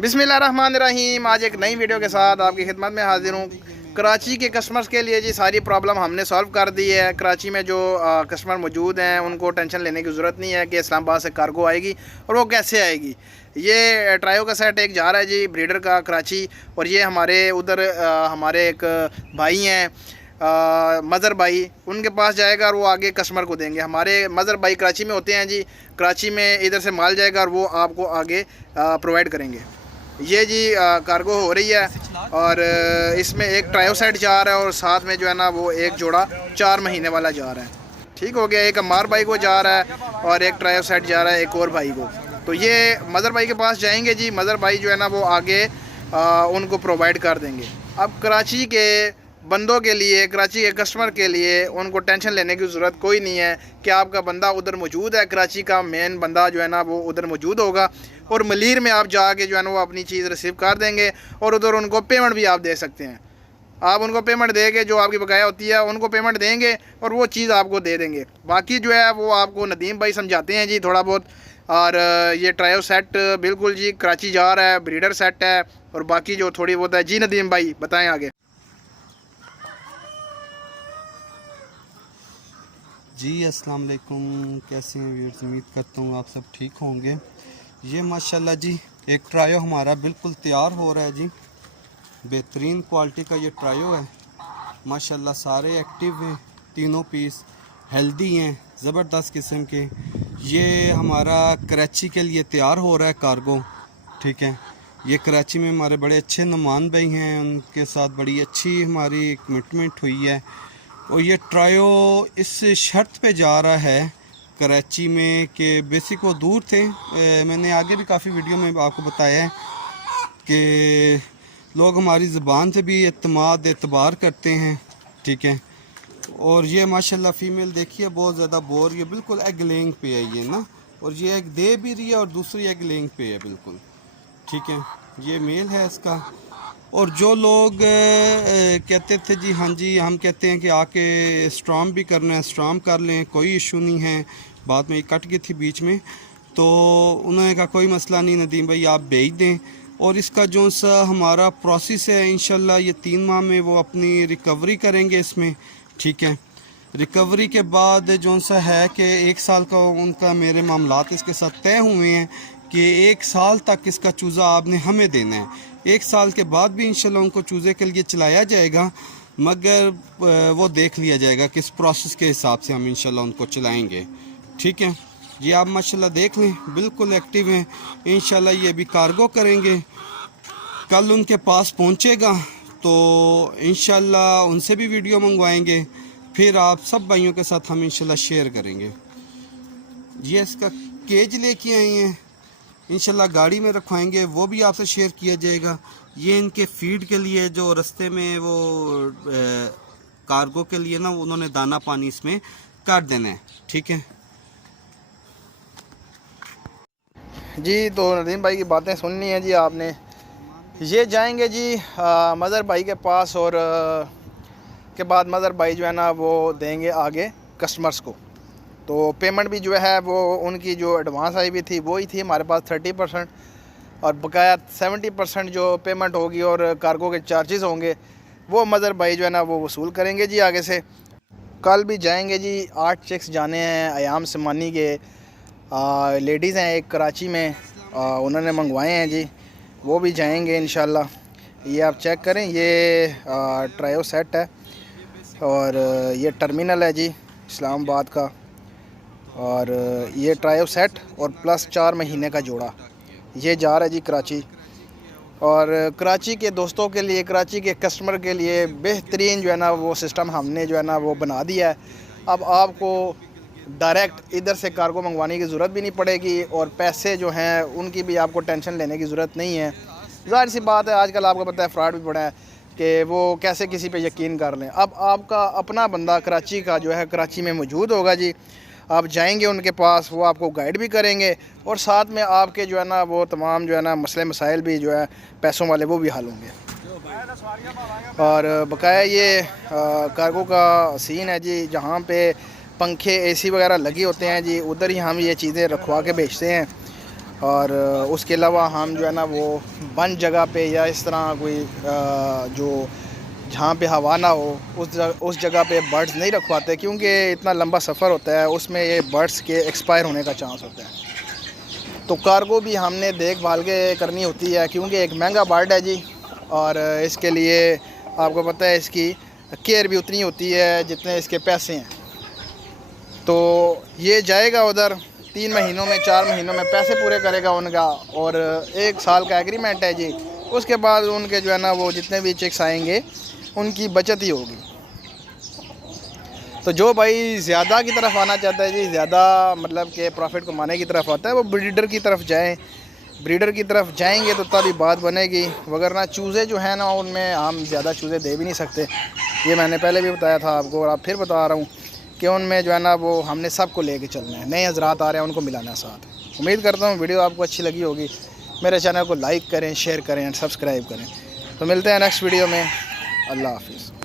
बिस्मिल्लाहिर्रहमानिर्रहीम। आज एक नई वीडियो के साथ आपकी खिदमत में हाजिर हूँ। कराची के कस्टमर्स के लिए जी सारी प्रॉब्लम हमने सॉल्व कर दी है। कराची में जो कस्टमर मौजूद हैं उनको टेंशन लेने की ज़रूरत नहीं है कि इस्लामाबाद से कार्गो आएगी और वो कैसे आएगी। ये ट्रायो का सेट एक जा रहा है जी ब्रीडर का कराची, और ये हमारे उधर हमारे एक भाई हैं मज़र भाई, उनके पास जाएगा और वो आगे कस्टमर को देंगे। हमारे मज़र भाई कराची में होते हैं जी, कराची में इधर से माल जाएगा और वो आपको आगे प्रोवाइड करेंगे। ये जी कार्गो हो रही है और इसमें एक ट्रायो सेट जा रहा है और साथ में जो है ना वो एक जोड़ा 4 महीने वाला जा रहा है। ठीक हो गया। एक अम्मार भाई को जा रहा है और एक ट्रायो सेट जा रहा है एक और भाई को। तो ये मज़र भाई के पास जाएंगे जी, मज़र भाई जो है ना वो आगे उनको प्रोवाइड कर देंगे। अब कराची के बंदों के लिए, कराची के कस्टमर के लिए उनको टेंशन लेने की ज़रूरत कोई नहीं है कि आपका बंदा उधर मौजूद है। कराची का मेन बंदा जो है ना वो उधर मौजूद होगा और मलीर में आप जाके जो है ना वो अपनी चीज़ रिसीव कर देंगे और उधर उनको पेमेंट भी आप दे सकते हैं। आप उनको पेमेंट देंगे, जो आपकी बकाया होती है उनको पेमेंट देंगे और वो चीज़ आपको दे देंगे। बाकी जो है वो आपको नदीम भाई समझाते हैं जी थोड़ा बहुत। और ये ट्रायो सेट बिल्कुल जी कराची जा रहा है, ब्रीडर सेट है। और बाकी जो थोड़ी बहुत है जी नदीम भाई बताएँ आगे। जी अस्सलाम वालेकुम, कैसे हैं व्यूअर्स? उम्मीद करता हूँ आप सब ठीक होंगे। ये माशाल्लाह जी एक ट्रायो हमारा बिल्कुल तैयार हो रहा है जी। बेहतरीन क्वालिटी का ये ट्रायो है माशाल्लाह। सारे एक्टिव हैं, तीनों पीस हेल्दी हैं, ज़बरदस्त किस्म के। ये हमारा कराची के लिए तैयार हो रहा है कार्गो। ठीक है, ये कराची में हमारे बड़े अच्छे नुमान भाई हैं, उनके साथ बड़ी अच्छी हमारी कमिटमेंट हुई है। और ये ट्रायो इस शर्त पे जा रहा है कराची में कि बेसिक वो दूर थे। मैंने आगे भी काफ़ी वीडियो में आपको बताया है कि लोग हमारी ज़बान से भी एतबार करते हैं। ठीक है, और ये माशाल्लाह फ़ीमेल देखिए बहुत ज़्यादा बोर, ये बिल्कुल एग लेइंग पे है ये ना, और ये एग दे भी रही है और दूसरी एग लेइंग पे है बिल्कुल। ठीक है, ये मेल है इसका। और जो लोग कहते थे जी हाँ जी हम कहते हैं कि आके स्ट्रॉम भी करना है, स्ट्रॉम कर लें, कोई इशू नहीं है। बाद में ये कट गई थी बीच में, तो उन्होंने कहा कोई मसला नहीं नदीम भाई आप भेज दें। और इसका जो सा हमारा प्रोसेस है इंशाल्लाह ये 3 माह में वो अपनी रिकवरी करेंगे इसमें। ठीक है, रिकवरी के बाद जो सा है कि 1 साल का उनका मेरे मामलात इसके साथ तय हुए हैं कि 1 साल तक इसका चूज़ा आपने हमें देना है। 1 साल के बाद भी इंशाल्लाह उनको चूज़े के लिए चलाया जाएगा, मगर वो देख लिया जाएगा किस प्रोसेस के हिसाब से हम इंशाल्लाह उनको चलाएंगे। ठीक है, ये आप माशाल्लाह देख लें बिल्कुल एक्टिव हैं। इंशाल्लाह ये भी कार्गो करेंगे, कल उनके पास पहुंचेगा तो इंशाल्लाह उनसे भी वीडियो मंगवाएंगे, फिर आप सब भाइयों के साथ हम इंशाल्लाह शेयर करेंगे। ये इसका केज लेके आए हैं, इंशाल्लाह गाड़ी में रखवाएंगे, वो भी आपसे शेयर किया जाएगा। ये इनके फीड के लिए जो रास्ते में वो कार्गो के लिए ना उन्होंने दाना पानी इसमें कर देना है। ठीक है जी, तो नदीम भाई की बातें सुननी है जी आपने। ये जाएंगे जी मज़र भाई के पास और के बाद मज़र भाई जो है ना वो देंगे आगे कस्टमर्स को। तो पेमेंट भी जो है वो उनकी जो एडवांस आई हुई थी वो ही थी हमारे पास 30%, और बकाया 70% जो पेमेंट होगी और कार्गो के चार्जेस होंगे वो मज़र भाई जो है ना वो वसूल करेंगे जी आगे से। कल भी जाएंगे जी, 8 चेक्स जाने हैं अयाम समानी के। लेडीज़ हैं एक कराची में, उन्होंने मंगवाए हैं जी, वो भी जाएंगे इंशाल्लाह। ये आप चेक करें, ये ट्रायो सेट है और ये टर्मिनल है जी इस्लामाबाद का। और ये ट्रायो सेट और प्लस 4 महीने का जोड़ा ये जा रहा है जी कराची। और कराची के दोस्तों के लिए, कराची के कस्टमर के लिए बेहतरीन जो है ना वो सिस्टम हमने जो है ना वो बना दिया है। अब आपको डायरेक्ट इधर से कार्गो मंगवाने की ज़रूरत भी नहीं पड़ेगी और पैसे जो हैं उनकी भी आपको टेंशन लेने की ज़रूरत नहीं है। ज़ाहिर सी बात है आजकल आपको पता है फ्रॉड भी बड़ा है कि वो कैसे किसी पे यकीन कर लें। अब आपका अपना बंदा कराची का जो है कराची में मौजूद होगा जी, आप जाएंगे उनके पास, वो आपको गाइड भी करेंगे और साथ में आपके जो है ना वो तमाम जो है ना मसले मसाइल भी जो है पैसों वाले वो भी हल होंगे। और बकाया ये कार्गो का सीन है जी, जहाँ पे पंखे एसी वगैरह लगे होते हैं जी उधर ही हम ये चीज़ें रखवा के बेचते हैं। और उसके अलावा हम जो है ना वो बंद जगह पे या इस तरह कोई जो जहाँ पे हवा ना हो उस जगह पे बर्ड्स नहीं रखवाते, क्योंकि इतना लंबा सफ़र होता है, उसमें ये बर्ड्स के एक्सपायर होने का चांस होता है। तो कार्गो भी हमने देखभाल के करनी होती है, क्योंकि एक महंगा बर्ड है जी, और इसके लिए आपको पता है इसकी केयर भी उतनी होती है जितने इसके पैसे हैं। तो ये जाएगा उधर 3 महीनों में 4 महीनों में पैसे पूरे करेगा उनका, और 1 साल का एग्रीमेंट है जी। उसके बाद उनके जो है ना वो जितने भी चेक्स आएंगे उनकी बचत ही होगी। तो जो भाई ज़्यादा की तरफ आना चाहता है जी, ज़्यादा मतलब कि प्रॉफिट कमाने की तरफ आता है, वो ब्रीडर की तरफ जाएं। ब्रीडर की तरफ जाएंगे तो तभी बात बनेगी, वगरना चूज़े जो है ना उनमें हम ज़्यादा चूज़े दे भी नहीं सकते। ये मैंने पहले भी बताया था आपको, और आप फिर बता रहा हूँ कि उनमें जो है ना वो हमने सबको लेके चलना है। नए हज़रात आ रहे हैं, उनको मिलाना साथ। उम्मीद करता हूँ वीडियो आपको अच्छी लगी होगी। मेरे चैनल को लाइक करें, शेयर करें एंड सब्सक्राइब करें। तो मिलते हैं नेक्स्ट वीडियो में। अल्लाह हाफिज़।